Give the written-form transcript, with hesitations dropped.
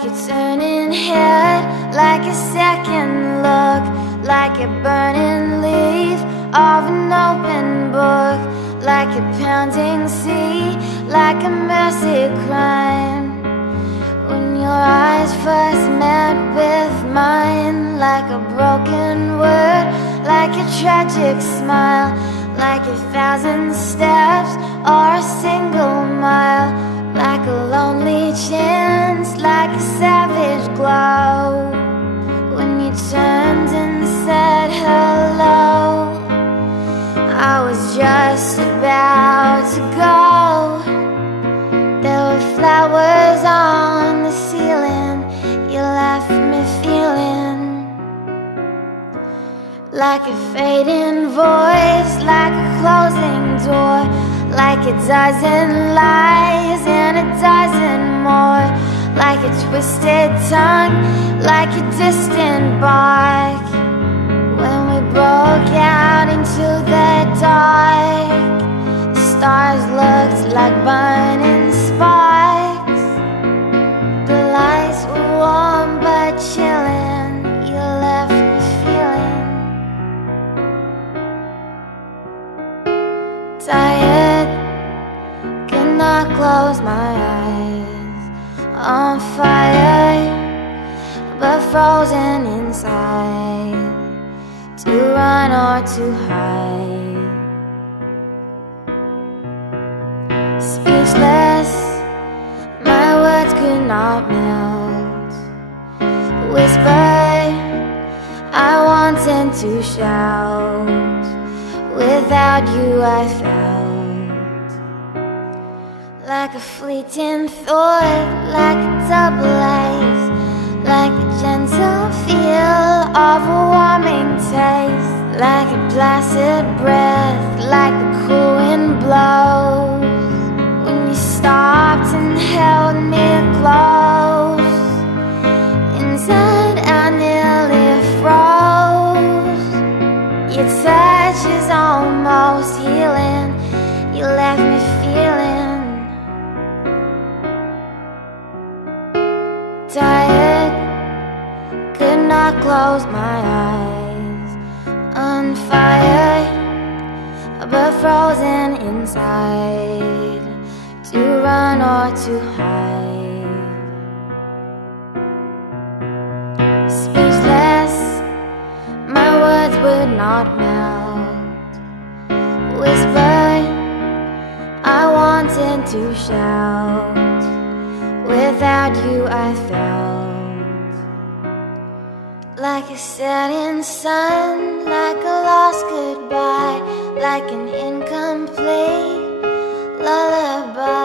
like a turning head, like a second look, like a burning leaf of an open book, like a pounding sea, like a mercy crime. When your eyes first met with mine, like a broken word, like a tragic smile, like 1,000 steps or a single mile, like a lonely chance, like a savage glow. When you turned and said hello, I was just about to go. There were flowers on the ceiling. You left me feeling like a fading voice, like a closing door, like a dozen lies and a dozen more, like a twisted tongue, like a distant bark. When we broke out into the dark, the stars looked like burning sparks. The lights were warm but chilling. You left me feeling tired, could not close my eyes. On fire, but frozen inside. To run or to hide. Speechless, my words could not melt. Whisper, I wanted to shout. Without you I felt like a fleeting thought, like a double ice, like a gentle feel of a warming taste, like a placid breath, like the cool wind blows. When you stopped and held me close, inside I nearly froze. Your touch is almost healing. You left me feeling tired, could not close my eyes. On fire, but frozen inside. To run or to hide. Speechless, my words would not melt. Whisper, I wanted to shout. Without you I felt like a setting sun, like a lost goodbye, like an incomplete lullaby.